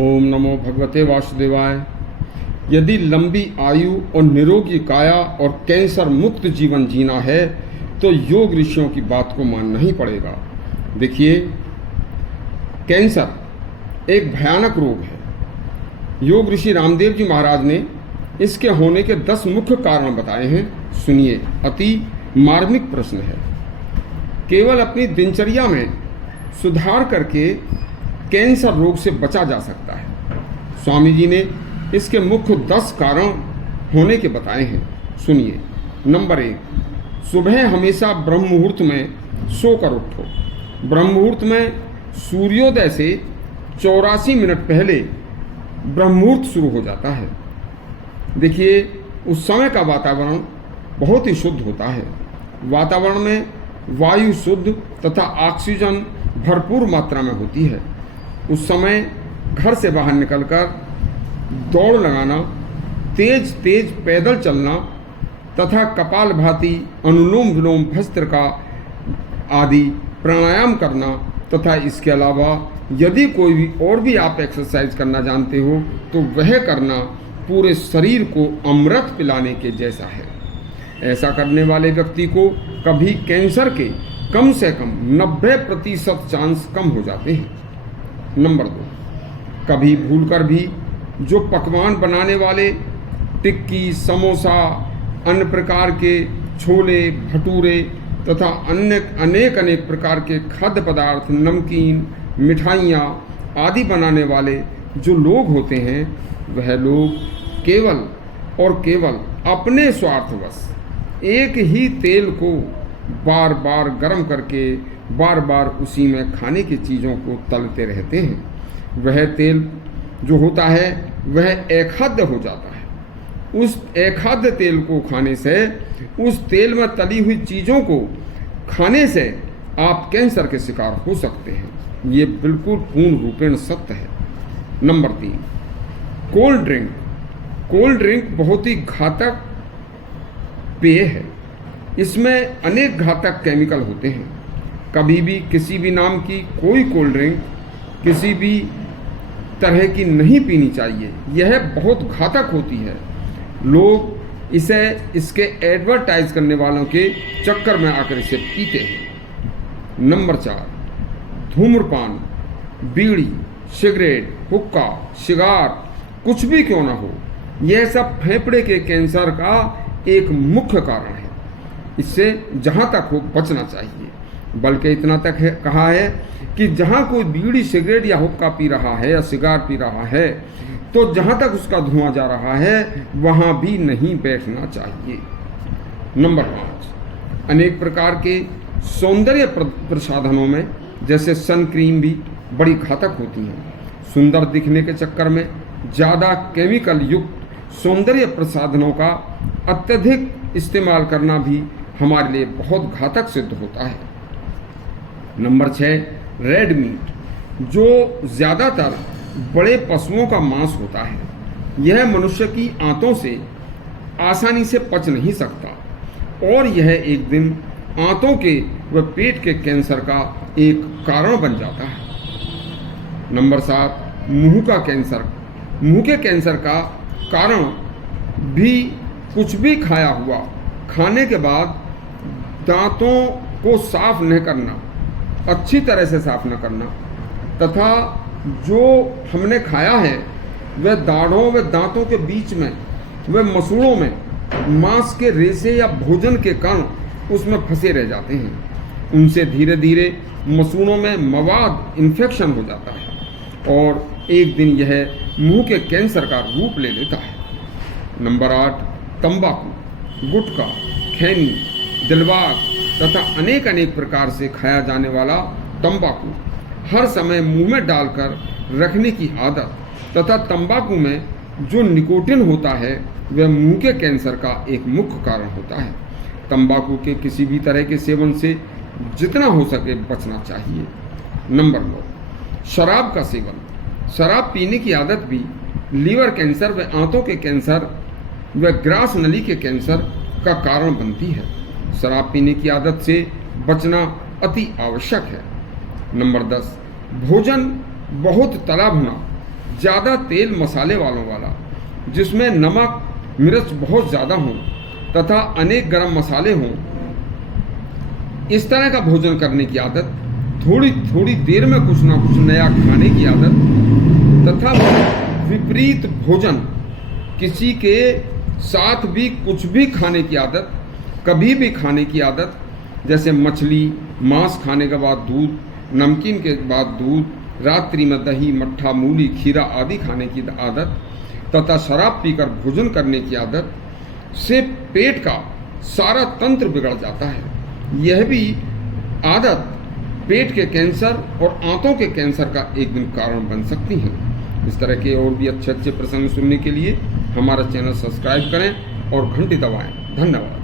ओम नमो भगवते वासुदेवाय। यदि लंबी आयु और निरोगी काया और कैंसर मुक्त जीवन जीना है तो योग ऋषियों की बात को मानना ही पड़ेगा। देखिए, कैंसर एक भयानक रोग है। योग ऋषि रामदेव जी महाराज ने इसके होने के 10 मुख्य कारण बताए हैं। सुनिए, अति मार्मिक प्रश्न है। केवल अपनी दिनचर्या में सुधार करके कैंसर रोग से बचा जा सकता है। स्वामी जी ने इसके मुख्य 10 कारण होने के बताए हैं। सुनिए। नंबर 1, सुबह हमेशा ब्रह्म मुहूर्त में सोकर उठो। ब्रह्म मुहूर्त में सूर्योदय से 84 मिनट पहले ब्रह्म मुहूर्त शुरू हो जाता है। देखिए, उस समय का वातावरण बहुत ही शुद्ध होता है। वातावरण में वायु शुद्ध तथा ऑक्सीजन भरपूर मात्रा में होती है। उस समय घर से बाहर निकलकर दौड़ लगाना, तेज तेज पैदल चलना तथा कपालभाति, अनुलोम विलोम, भस्त्रिका आदि प्राणायाम करना तथा इसके अलावा यदि कोई भी और भी आप एक्सरसाइज करना जानते हो तो वह करना पूरे शरीर को अमृत पिलाने के जैसा है। ऐसा करने वाले व्यक्ति को कभी कैंसर के कम से कम 90% चांस कम हो जाते हैं। नंबर 2, कभी भूलकर भी जो पकवान बनाने वाले टिक्की, समोसा, अन्य प्रकार के छोले भटूरे तथा अन्य अनेक प्रकार के खाद्य पदार्थ, नमकीन, मिठाइयाँ आदि बनाने वाले जो लोग होते हैं, वह लोग केवल और केवल अपने स्वार्थवश एक ही तेल को बार बार गर्म करके बार बार उसी में खाने की चीज़ों को तलते रहते हैं। वह तेल जो होता है वह अखाद्य हो जाता है। उस अखाद्य तेल को खाने से, उस तेल में तली हुई चीज़ों को खाने से आप कैंसर के शिकार हो सकते हैं। ये बिल्कुल पूर्ण रूपेण सत्य है। Number 3, cold drink. Cold drink बहुत ही घातक पेय है। इसमें अनेक घातक केमिकल होते हैं। कभी भी किसी भी नाम की कोई कोल्ड ड्रिंक किसी भी तरह की नहीं पीनी चाहिए। यह बहुत घातक होती है। लोग इसे इसके एडवर्टाइज करने वालों के चक्कर में आकर इसे पीते हैं। नंबर 4, धूम्रपान, बीड़ी, सिगरेट, हुक्का, सिगार, कुछ भी क्यों ना हो, यह सब फेफड़े के कैंसर का एक मुख्य कारण है। इससे जहाँ तक हो बचना चाहिए। बल्कि इतना तक है कहा है कि जहाँ कोई बीड़ी, सिगरेट या हुक्का पी रहा है या सिगार पी रहा है तो जहाँ तक उसका धुआं जा रहा है वहाँ भी नहीं बैठना चाहिए। नंबर 5, अनेक प्रकार के सौंदर्य प्रसाधनों में जैसे सन क्रीम भी बड़ी घातक होती हैं। सुंदर दिखने के चक्कर में ज़्यादा केमिकल युक्त सौंदर्य प्रसाधनों का अत्यधिक इस्तेमाल करना भी हमारे लिए बहुत घातक सिद्ध होता है। नंबर 6, रेड मीट, जो ज़्यादातर बड़े पशुओं का मांस होता है। यह मनुष्य की आंतों से आसानी से पच नहीं सकता और यह एक दिन आंतों के व पेट के कैंसर का एक कारण बन जाता है। नंबर 7, मुंह का कैंसर। मुंह के कैंसर का कारण भी कुछ भी खाया हुआ, खाने के बाद दांतों को साफ न करना, अच्छी तरह से साफ न करना तथा जो हमने खाया है वह दाढ़ों व दांतों के बीच में व मसूड़ों में मांस के रेशे या भोजन के कण उसमें फंसे रह जाते हैं। उनसे धीरे धीरे मसूड़ों में मवाद इन्फेक्शन हो जाता है और एक दिन यह मुंह के कैंसर का रूप ले लेता है। नंबर 8, तंबाकू, गुटखा, खैनी, दिलवाग तथा अनेक प्रकार से खाया जाने वाला तंबाकू हर समय मुंह में डालकर रखने की आदत तथा तंबाकू में जो निकोटिन होता है वह मुंह के कैंसर का एक मुख्य कारण होता है। तंबाकू के किसी भी तरह के सेवन से जितना हो सके बचना चाहिए। नंबर 9, शराब का सेवन। शराब पीने की आदत भी लीवर कैंसर व आंतों के कैंसर व ग्रास नली के कैंसर का कारण बनती है। शराब पीने की आदत से बचना अति आवश्यक है। नंबर 10, भोजन बहुत तला भुना, ज़्यादा तेल मसाले वाला, जिसमें नमक मिर्च बहुत ज़्यादा हो तथा अनेक गरम मसाले हों, इस तरह का भोजन करने की आदत, थोड़ी थोड़ी देर में कुछ ना कुछ नया खाने की आदत तथा विपरीत भोजन, किसी के साथ भी कुछ भी खाने की आदत, कभी भी खाने की आदत, जैसे मछली मांस खाने के बाद दूध, नमकीन के बाद दूध, रात्रि में दही मट्ठा मूली खीरा आदि खाने की आदत तथा शराब पीकर भोजन करने की आदत से पेट का सारा तंत्र बिगड़ जाता है। यह भी आदत पेट के कैंसर और आंतों के कैंसर का एक दिन कारण बन सकती है। इस तरह के और भी अच्छे अच्छे प्रसंग सुनने के लिए हमारा चैनल सब्सक्राइब करें और घंटी दबाएं। धन्यवाद।